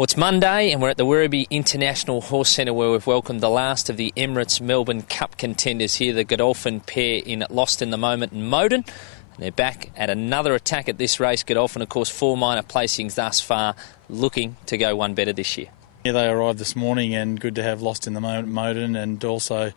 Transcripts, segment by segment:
Well, it's Monday and we're at the Werribee International Horse Centre where we've welcomed the last of the Emirates Melbourne Cup contenders here, the Godolphin pair in Lost in the Moment and Moden. They're back at another attack at this race. Godolphin, of course, 4 minor placings thus far, looking to go one better this year. Yeah, they arrived this morning, and good to have Lost in the Moment Moden, and also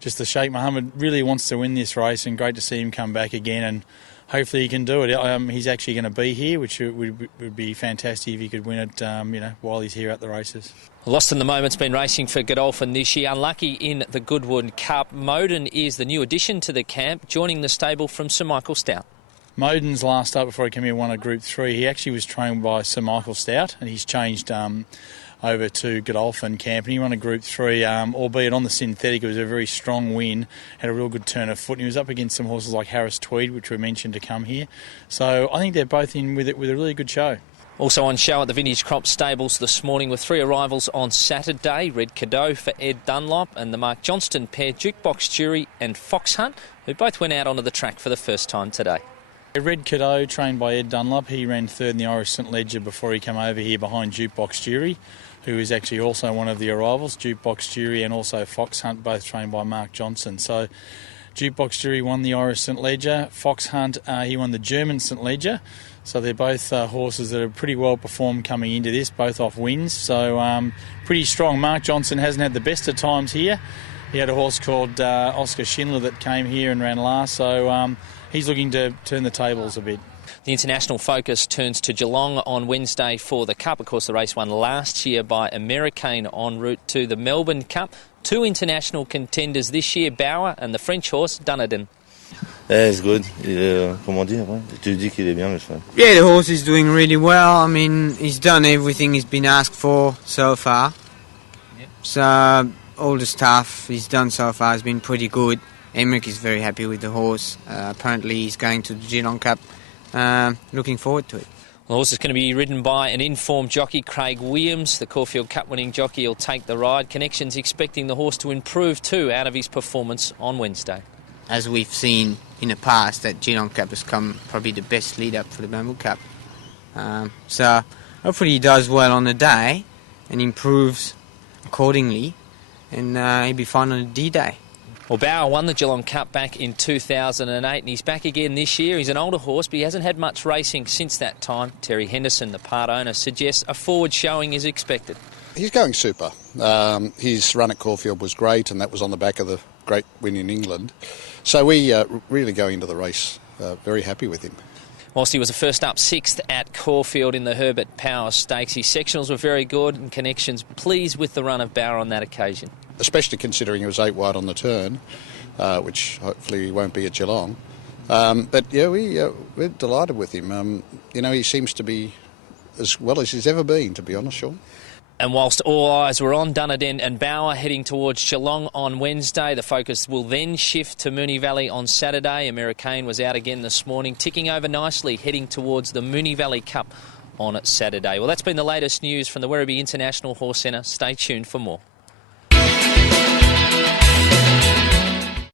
just the Sheikh Mohammed really wants to win this race, and great to see him come back again, and hopefully he can do it. He's actually going to be here, which would be fantastic if he could win it while he's here at the races. Lost in the Moment's been racing for Godolphin this year, unlucky in the Goodwood Cup. Moden is the new addition to the camp, joining the stable from Sir Michael Stout. Moden's last up before he came here won a Group 3. He actually was trained by Sir Michael Stout, and he's changed over to Godolphin camp, and he won a Group 3, albeit on the synthetic. It was a very strong win, had a real good turn of foot, and he was up against some horses like Harris Tweed, which were mentioned to come here. So I think they're both in with it with a really good show. Also on show at the Vintage Crop Stables this morning with 3 arrivals on Saturday. Red Cadeau for Ed Dunlop and the Mark Johnston pair, Jukebox Jury and Fox Hunt, who both went out onto the track for the first time today. Red Cadeau, trained by Ed Dunlop, he ran third in the Irish St Ledger before he came over here behind Jukebox Jury, who is actually also one of the arrivals. Jukebox Jury and also Fox Hunt, both trained by Mark Johnson. So Jukebox Jury won the Irish St Ledger. Fox Hunt, he won the German St Ledger. So they're both horses that are pretty well performed coming into this, both off wins. So pretty strong. Mark Johnson hasn't had the best of times here. He had a horse called Oscar Schindler that came here and ran last. So he's looking to turn the tables a bit. The international focus turns to Geelong on Wednesday for the Cup. Of course, the race won last year by American en route to the Melbourne Cup. 2 international contenders this year, Bauer and the French horse, Dunedin. Yeah, it's good. Comment dire, tu dis qu'il est bien, le cheval. Yeah, the horse is doing really well. I mean, he's done everything he's been asked for so far. Yep. So all the stuff he's done so far has been pretty good. Emmerich is very happy with the horse. Apparently he's going to the Geelong Cup. Looking forward to it. The horse is going to be ridden by an informed jockey, Craig Williams. The Caulfield Cup winning jockey will take the ride. Connections expecting the horse to improve too out of his performance on Wednesday. As we've seen in the past, that Geelong Cup has come probably the best lead up for the Melbourne Cup. So hopefully he does well on the day and improves accordingly, and he'll be fine on the D-Day. Well, Bauer won the Geelong Cup back in 2008 and he's back again this year. He's an older horse, but he hasn't had much racing since that time. Terry Henderson, the part owner, suggests a forward showing is expected. He's going super. His run at Caulfield was great, and that was on the back of the great win in England. So we really go into the race very happy with him. Whilst he was a first up 6th at Caulfield in the Herbert Power Stakes, his sectionals were very good and Connections pleased with the run of Bauer on that occasion. Especially considering he was 8 wide on the turn, which hopefully won't be at Geelong. But yeah, we're delighted with him. He seems to be as well as he's ever been, to be honest, Sean. And whilst all eyes were on Dunedin and Bauer heading towards Geelong on Wednesday, the focus will then shift to Moonee Valley on Saturday. American was out again this morning, ticking over nicely, heading towards the Moonee Valley Cup on Saturday. Well, that's been the latest news from the Werribee International Horse Centre. Stay tuned for more.